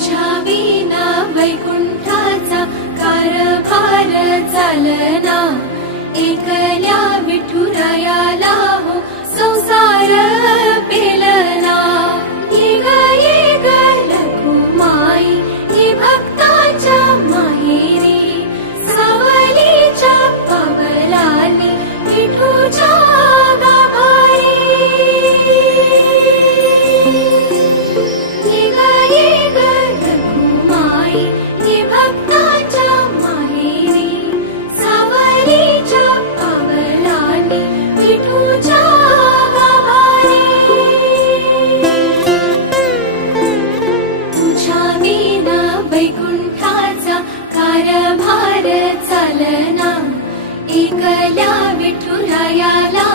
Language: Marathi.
तुझ्या विना वैकुंठाचा कारभार चालना, एकल्या विठुरायाला हो संसार पेलना। ये ग रखुमाई ये भक्ताच्या माहेरी, सावलीच्या पावलांनी विठूच्या गाभारी। ये ग रखुमाई ये भक्ताच्या माहेरी, सावलीच्या पावलांनी विठूच्या गाभारी। तुझ्या विना वैकुंठाचा कारभार चालना, एकल्या विठुरायाला